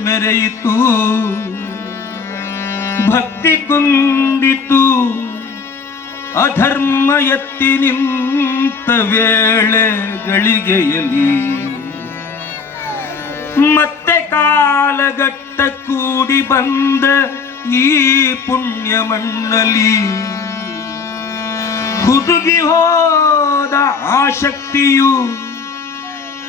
ಮೆರೆಯಿತು. ಭಕ್ತಿ ಕುಂದಿತು. ಅಧರ್ಮ ಎತ್ತಿ ನಿಂತ ವೇಳೆ ಗಳಿಗೆಯಲಿ ಮತ್ತೆ ಕಾಲಗಟ್ಟ ಕೂಡಿ ಬಂದ ಈ ಪುಣ್ಯ ಮಣ್ಣಲಿ ಹುದುಗಿ ಹೋದ ಆಸಕ್ತಿಯು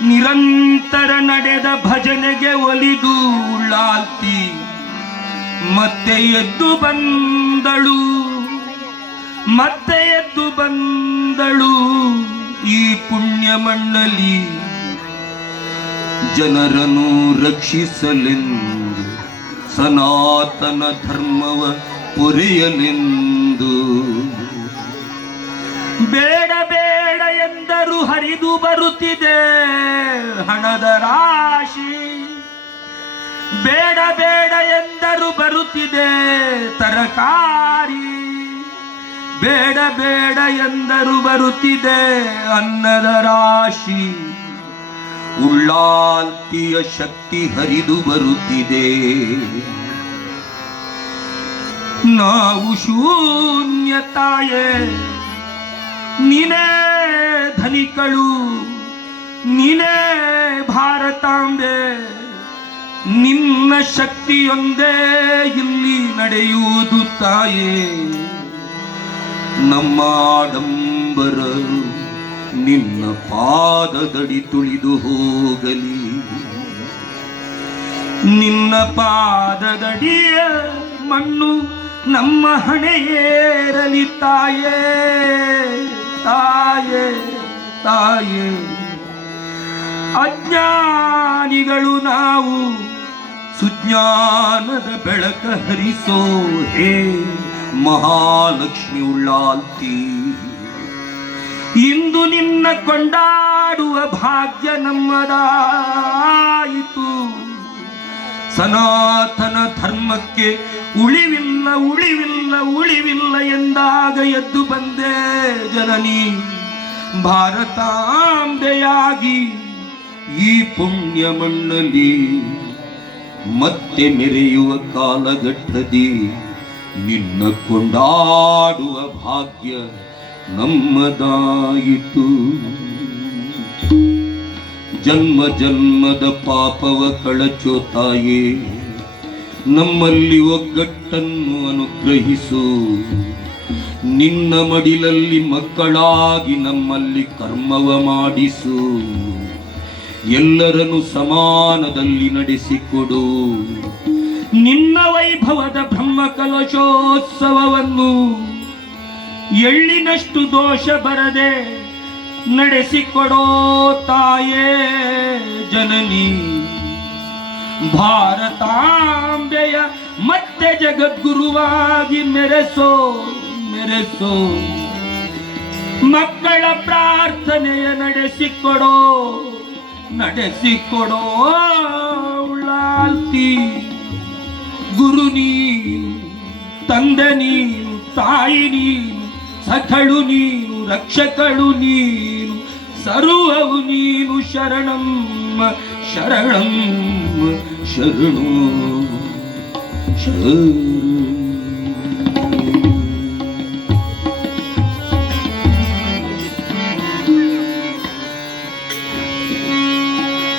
ನಿರಂತರ ನಡೆದ ಭಜನೆಗೆ ಒಲಿದು ಉಳ್ಳಾಲ್ತಿ ಮತ್ತೆ ಎದ್ದು ಬಂದಳು. ಮತ್ತೆ ಎದ್ದು ಬಂದಳು ಈ ಪುಣ್ಯ ಮಣ್ಣಲಿ ಜನರನ್ನು ರಕ್ಷಿಸಲೆಂದು, ಸನಾತನ ಧರ್ಮವ ಪೊರೆಯಲೆಂದು. ಬರುತ್ತಿದೆ ಹಣದ ರಾಶಿ. ಬೇಡ ಬೇಡ ಎಂದರು ಬರುತ್ತಿದೆ ತರಕಾರಿ. ಬೇಡ ಬೇಡ ಎಂದರು ಬರುತ್ತಿದೆ ಅನ್ನದ ರಾಶಿ. ಉಳ್ಳಾಲ್ತಿಯ ಶಕ್ತಿ ಹರಿದು ಬರುತ್ತಿದೆ. ನಾವು ಶೂನ್ಯತಾಯೇ ನೀನೇ ಧನಿಕಳು, ನೀನೇ ಭಾರತಾಂಬೆ, ನಿನ್ನ ಶಕ್ತಿಯೊಂದೇ ಇಲ್ಲಿ ನಡೆಯುವುದು ತಾಯೇ. ನಮ್ಮ ಆಡಂಬರರು ನಿನ್ನ ಪಾದದಡಿ ತುಳಿದು ಹೋಗಲಿ. ನಿನ್ನ ಪಾದದಡಿಯ ಮಣ್ಣು ನಮ್ಮ ಹಣೆಯೇರಲಿ ತಾಯೇ. ತಾಯೇ ತಾಯೇ. ಅಜ್ಞಾನಿಗಳು ನಾವು ಸುಜ್ಞಾನದ ಬೆಳಕ ಹರಿಸೋ ಹೇ ಮಹಾಲಕ್ಷ್ಮಿ ಉಳ್ಳಾಲ್ತಿ. ಇಂದು ನಿನ್ನ ಕೊಂಡಾಡುವ ಭಾಗ್ಯ ನಮ್ಮದಾಯಿತು. ಸನಾತನ ಧರ್ಮಕ್ಕೆ ಉಳಿವಿಲ್ಲ ಉಳಿವಿಲ್ಲ ಉಳಿವಿಲ್ಲ ಎಂದಾಗ ಎದ್ದು ಬಂದೆ ಜನನಿ. ಭಾರತಾಂಬೆಯಾಗಿ ಈ ಪುಣ್ಯ ಮಣ್ಣಲ್ಲಿ ಮತ್ತೆ ಮೆರೆಯುವ ಕಾಲಘಟ್ಟದಿ. ನಿನ್ನ ಕೊಂಡಾಡುವ ಭಾಗ್ಯ ನಮ್ಮದಾಯಿತು. ಜನ್ಮ ಜನ್ಮದ ಪಾಪವ ಕಳಚೋ ತಾಯಿ, ನಮ್ಮಲ್ಲಿ ಒಗ್ಗಟ್ಟನ್ನು ಅನುಗ್ರಹಿಸು. ನಿನ್ನ ಮಡಿಲಲ್ಲಿ ಮಕ್ಕಳಾಗಿ ನಮ್ಮಲ್ಲಿ ಕರ್ಮವ ಮಾಡಿಸು. ಎಲ್ಲರನ್ನು ಸಮಾನದಲ್ಲಿ ನಡೆಸಿಕೊಡು. ನಿನ್ನ ವೈಭವದ ಬ್ರಹ್ಮ ಕಲಶೋತ್ಸವವನ್ನು ಎಳ್ಳಿನಷ್ಟು ದೋಷ ಬರದೆ ನಡೆಸಿಕೊಡೋ ತಾಯೇ ಜನನಿ. ಭಾರತಾಂಬೆಯ ಮತ್ತೆ ಜಗದ್ಗುರುವಾಗಿ ಮೆರೆಸೋ ಮೆರೆಸೋ. ಮಕ್ಕಳ ಪ್ರಾರ್ಥನೆಯ ನಡೆಸಿಕೊಡೋ ನಡೆಸಿಕೊಡೋ ಉಳ್ಳಾಲ್ತಿ. ಗುರು ನೀನು, ತಂದೆ ನೀನು, ತಾಯಿ ನೀನು, ಸಖಳು ನೀನು, ರಕ್ಷಕಳು ನೀನು. ಸರ್ವವು ನೀನು ಶರಣಂ ಶರಣಂ, ಶರಣೋ. ಶರಣು.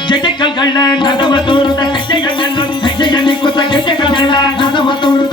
ಜಟಕಗಳ ನದವ ತೋರುತ್ತ ಹೆಜ್ಜೆಯ ಮೇಲೊಂದು ಹೆಜ್ಜೆಯ ನಿಕ್ಕುತ್ತ ಗೆಜ್ಜೆಗಳ ನದವ ತೋರುತ್ತ